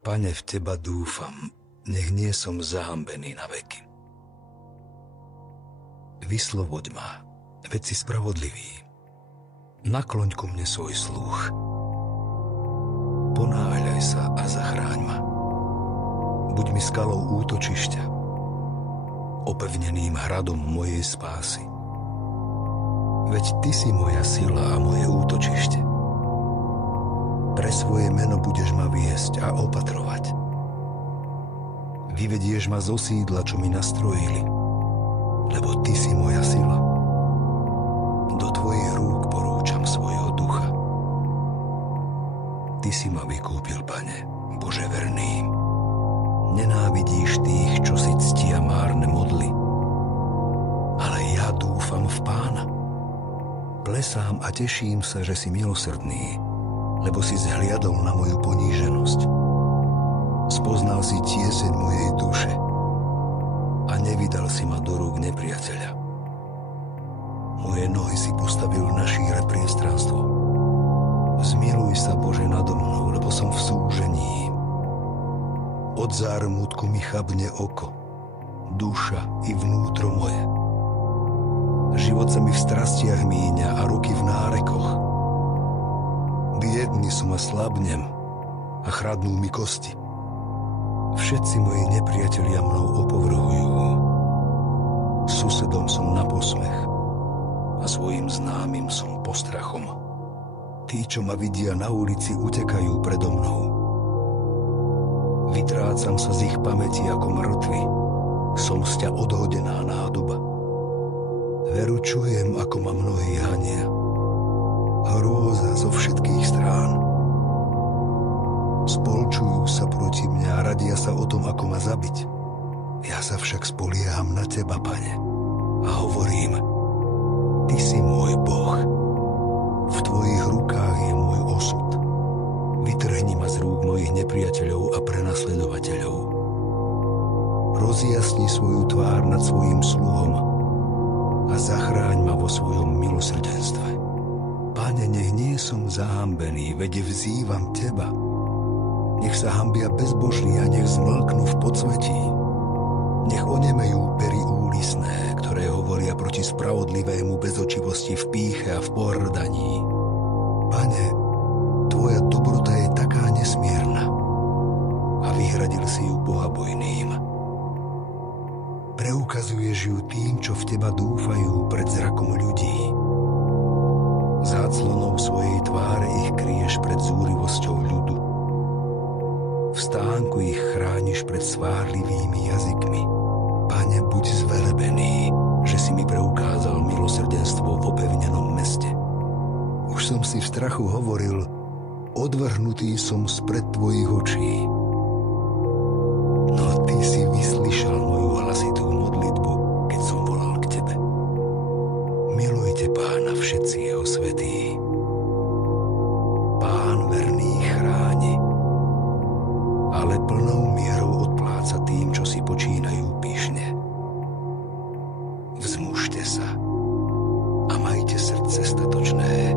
Pane, v Teba dúfam, nech nie som zahambený na veky. Vysloboď ma, veď si spravodlivý. Nakloň ku mne svoj sluch. Ponáhľaj sa a zachráň ma. Buď mi skalou útočišťa, opevneným hradom mojej spásy. Veď Ty si moja sila a moje útočište. Pre svoje meno budeš ma viesť a opatrovať. Vyvedieš ma zo sídla, čo mi nastrojili, lebo Ty si moja sila. Do Tvojich rúk porúčam svojho ducha. Ty si ma vykúpil, Pane, Bože verný. Nenávidíš tých, čo si ctia márne modly. Ale ja dúfam v Pána. Plesám a teším sa, že si milosrdný, lebo si zhliadol na moju poníženosť. Spoznal si tieseň mojej duše a nevydal si ma do rúk nepriateľa. Moje nohy si postavil na šíre priestranstvo. Zmiluj sa, Bože, nado mnou, lebo som v súžení. Od zármutku mi chabne oko, duša i vnútro moje. Život sa mi v strastiach míňa a ruky v nárekoch. Biedný som a slabnem a chradnú mi kosti. Všetci moji nepriatelia mnou opovrhujú. Susedom som na posmech a svojim známym som postrachom. Tí, čo ma vidia na ulici, utekajú predo mnou. Vytrácam sa z ich pamäti ako mŕtvy. Som z ťa odhodená nádoba. Veru čujem, ako ma mnohí hania. Hrôza zo všetkých strán. Spolčujú sa proti mňa a radia sa o tom, ako ma zabiť. Ja sa však spolieham na Teba, Pane, a hovorím: Ty si môj Boh. V Tvojich rukách je môj osud. Vytrhni ma z rúk mojich nepriateľov a prenasledovateľov. Rozjasni svoju tvár nad svojim sluhom a zachráň ma vo svojom milosrdenstve. Pane, nech nie som zahambený, veď vzývam Teba. Nech sa hambia bezbožní a nech zmlknú v podsvetí. Nech onemejú pery úlisné, ktoré hovoria proti spravodlivému bez očivosti v pýche a v pohrdaní. Pane, Tvoja dobrota je taká nesmierna a vyhradil si ju bohabojným. Preukazuješ ju tým, čo v Teba dúfajú pred zrakom ľudí. Záclonou svojej tváre ich kryješ pred zúrivosťou ľudu. V stánku ich chrániš pred svárlivými jazykmi. Pane, buď zvelebený, že si mi preukázal milosrdenstvo v opevnenom meste. Už som si v strachu hovoril: odvrhnutý som spred Tvojich očí. No Ty si vyslyšal moju hlasitú modlitbu, keď som volal k Tebe. Milujte Pána všetci jeho svätí. Pán verný chráni, ale plnou mierou odpláca tým, čo si počínajú pyšne. Vzmužte sa a majte srdce statočné.